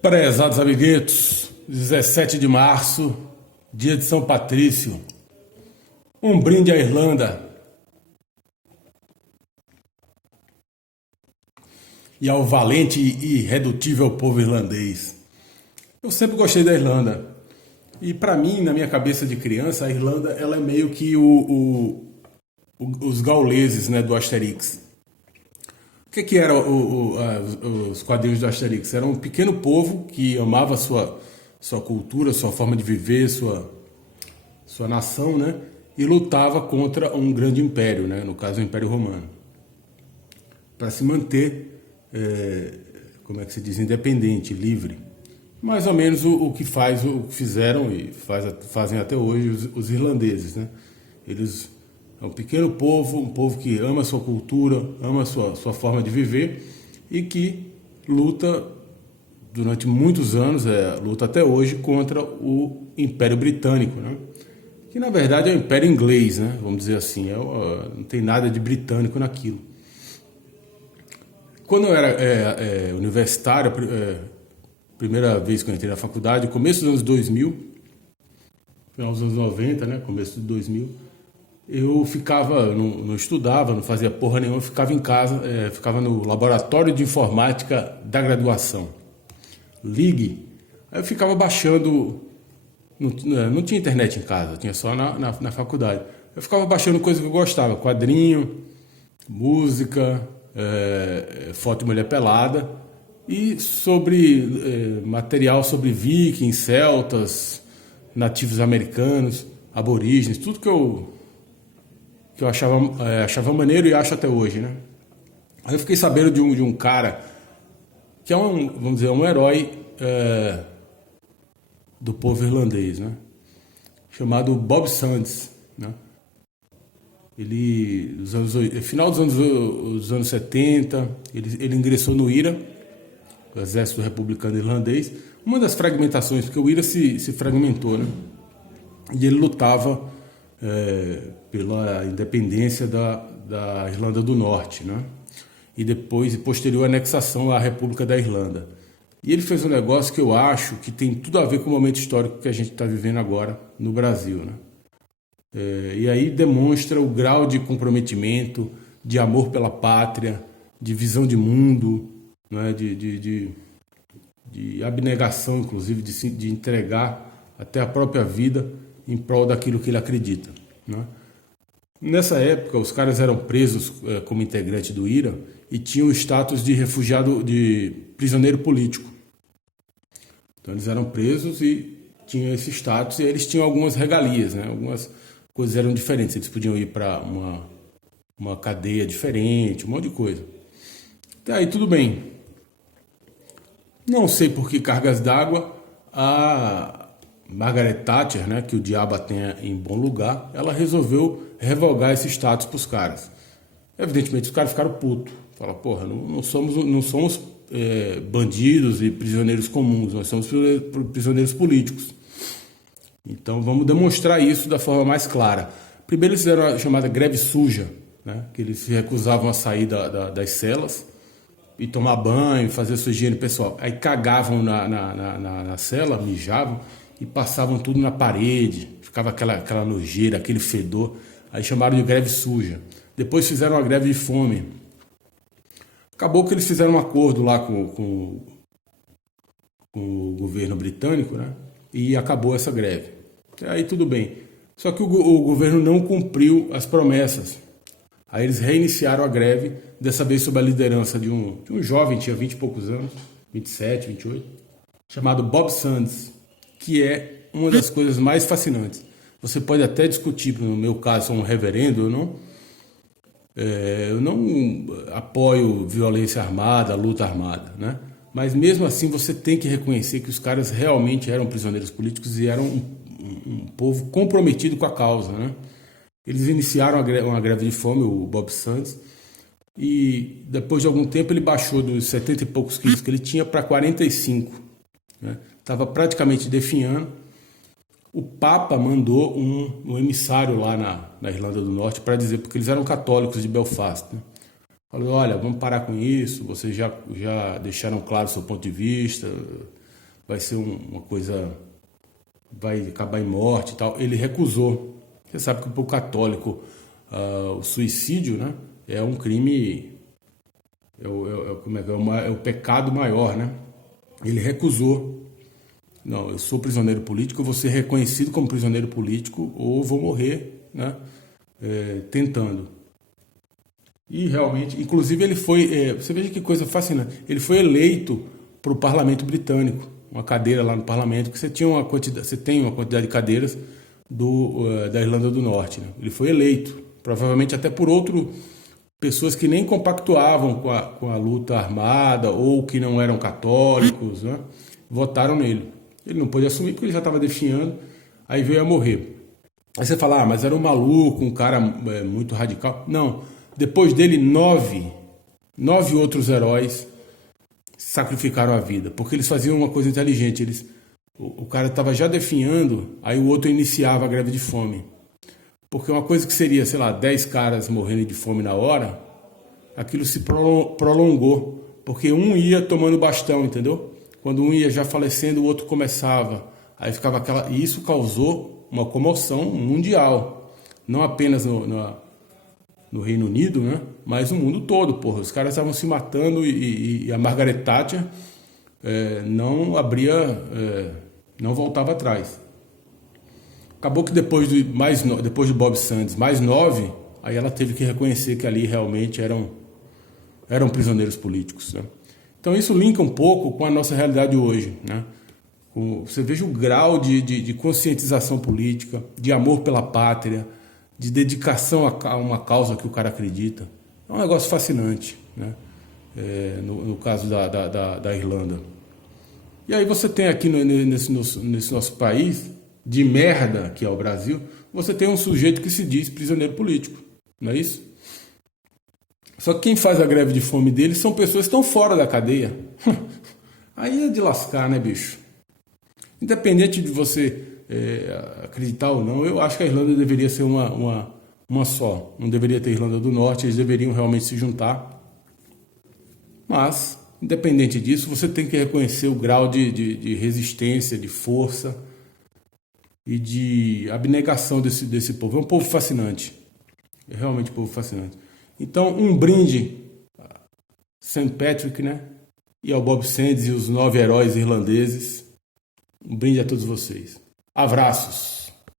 Prezados amiguetos, 17 de março, dia de São Patrício. Um brinde à Irlanda e ao valente e irredutível povo irlandês. Eu sempre gostei da Irlanda. E para mim, na minha cabeça de criança, a Irlanda ela é meio que os gauleses, né, do Asterix. O que eram os quadrinhos do Asterix? Era um pequeno povo que amava sua cultura, sua forma de viver, sua nação, né? E lutava contra um grande império, né? No caso, o Império Romano. Para se manter, como é que se diz, independente, livre. Mais ou menos o que fizeram e fazem até hoje os irlandeses, né? Eles é um pequeno povo, um povo que ama a sua cultura, ama a sua forma de viver e que luta durante muitos anos, luta até hoje contra o Império Britânico, né? Que na verdade é o Império Inglês, né? Vamos dizer assim, não tem nada de britânico naquilo. Quando eu era universitário, primeira vez que eu entrei na faculdade, começo dos anos 2000, final dos anos 90, né? Começo de 2000, eu ficava, não estudava, não fazia porra nenhuma, ficava em casa, ficava no laboratório de informática da graduação, LIG. Aí eu ficava baixando, não tinha internet em casa, tinha só na faculdade. Eu ficava baixando coisa que eu gostava, quadrinho, música, foto de mulher pelada e sobre material sobre vikings, celtas, nativos americanos, aborígenes, tudo que eu achava maneiro e acho até hoje, né? Aí eu fiquei sabendo de um cara que é vamos dizer, um herói do povo irlandês, né? Chamado Bob Sands, né? Ele, final dos anos 70, ele ingressou no IRA, o Exército Republicano Irlandês, uma das fragmentações, porque o IRA se fragmentou, né? E ele lutava pela independência da Irlanda do Norte, né? E depois, posterior anexação à República da Irlanda. E ele fez um negócio que eu acho que tem tudo a ver com o momento histórico que a gente está vivendo agora no Brasil, né? E aí demonstra o grau de comprometimento, de amor pela pátria, de visão de mundo, né? de abnegação, inclusive, de entregar até a própria vida em prol daquilo que ele acredita, né? Nessa época, os caras eram presos como integrante do IRA e tinham o status de refugiado, de prisioneiro político. Então eles eram presos e tinham esse status e eles tinham algumas regalias, né? Algumas coisas eram diferentes, eles podiam ir para uma cadeia diferente, um monte de coisa. Até aí tudo bem. Não sei por que cargas d'água a Margaret Thatcher, né, que o diabo a tenha em bom lugar, ela resolveu revogar esse status para os caras. Evidentemente os caras ficaram putos. Falaram, porra, não somos bandidos e prisioneiros comuns, nós somos prisioneiros políticos. Então vamos demonstrar isso da forma mais clara. Primeiro eles fizeram a chamada greve suja, né, que eles se recusavam a sair das celas e tomar banho, fazer sua higiene pessoal. Aí cagavam na cela, mijavam e passavam tudo na parede, ficava aquela nojeira, aquele fedor. Aí chamaram de greve suja. Depois fizeram uma greve de fome. Acabou que eles fizeram um acordo lá com o governo britânico, né? E acabou essa greve. Aí tudo bem. Só que o governo não cumpriu as promessas. Aí eles reiniciaram a greve, dessa vez sob a liderança de um jovem, tinha 20 e poucos anos, 27, 28, chamado Bob Sands, que é uma das coisas mais fascinantes. Você pode até discutir, no meu caso, sou um reverendo, eu não apoio violência armada, luta armada, né? Mas mesmo assim você tem que reconhecer que os caras realmente eram prisioneiros políticos e eram um povo comprometido com a causa, né? Eles iniciaram uma greve de fome, o Bob Sands, e depois de algum tempo ele baixou dos 70 e poucos quilos que ele tinha para 45, né? Estava praticamente definhando. O Papa mandou um emissário lá na Irlanda do Norte para dizer, porque eles eram católicos de Belfast, né? Falou, olha, vamos parar com isso, vocês já deixaram claro o seu ponto de vista, vai ser uma coisa, vai acabar em morte e tal. Ele recusou. Você sabe que para o católico o suicídio, né, é um crime, é o pecado maior, né? Ele recusou. Não, eu sou prisioneiro político, eu vou ser reconhecido como prisioneiro político ou vou morrer, né, tentando. E realmente, inclusive ele foi, você veja que coisa fascinante, ele foi eleito para o parlamento britânico, uma cadeira lá no parlamento, que você tinha uma quantidade, você tem uma quantidade de cadeiras da Irlanda do Norte, né? Ele foi eleito, provavelmente até por pessoas que nem compactuavam com a luta armada ou que não eram católicos, né, votaram nele. Ele não pôde assumir porque ele já estava definhando, aí veio a morrer. Aí você fala, mas era um maluco, um cara muito radical. Não, depois dele, nove outros heróis sacrificaram a vida, porque eles faziam uma coisa inteligente. O cara estava já definhando, aí o outro iniciava a greve de fome. Porque uma coisa que seria, sei lá, 10 caras morrendo de fome na hora, aquilo se prolongou, porque um ia tomando bastão, entendeu? Quando um ia já falecendo, o outro começava. Aí ficava aquela... E isso causou uma comoção mundial. Não apenas no Reino Unido, né? Mas no mundo todo, porra. Os caras estavam se matando e a Margaret Thatcher não abria... não voltava atrás. Acabou que depois de Bob Sands, mais 9, aí ela teve que reconhecer que ali realmente eram prisioneiros políticos, né? Então isso linka um pouco com a nossa realidade hoje, né? Você veja o grau de conscientização política, de amor pela pátria, de dedicação a uma causa que o cara acredita. É um negócio fascinante, né? No caso da Irlanda. E aí você tem aqui nesse nosso país, de merda, que é o Brasil, você tem um sujeito que se diz prisioneiro político, não é isso? Só que quem faz a greve de fome deles são pessoas que estão fora da cadeia. Aí é de lascar, né, bicho? Independente de você acreditar ou não, eu acho que a Irlanda deveria ser uma só. Não deveria ter Irlanda do Norte, eles deveriam realmente se juntar. Mas, independente disso, você tem que reconhecer o grau de resistência, de força e de abnegação desse povo. É um povo fascinante. É realmente um povo fascinante. Então, um brinde a St. Patrick, né? E ao Bob Sands e os 9 heróis irlandeses. Um brinde a todos vocês. Abraços!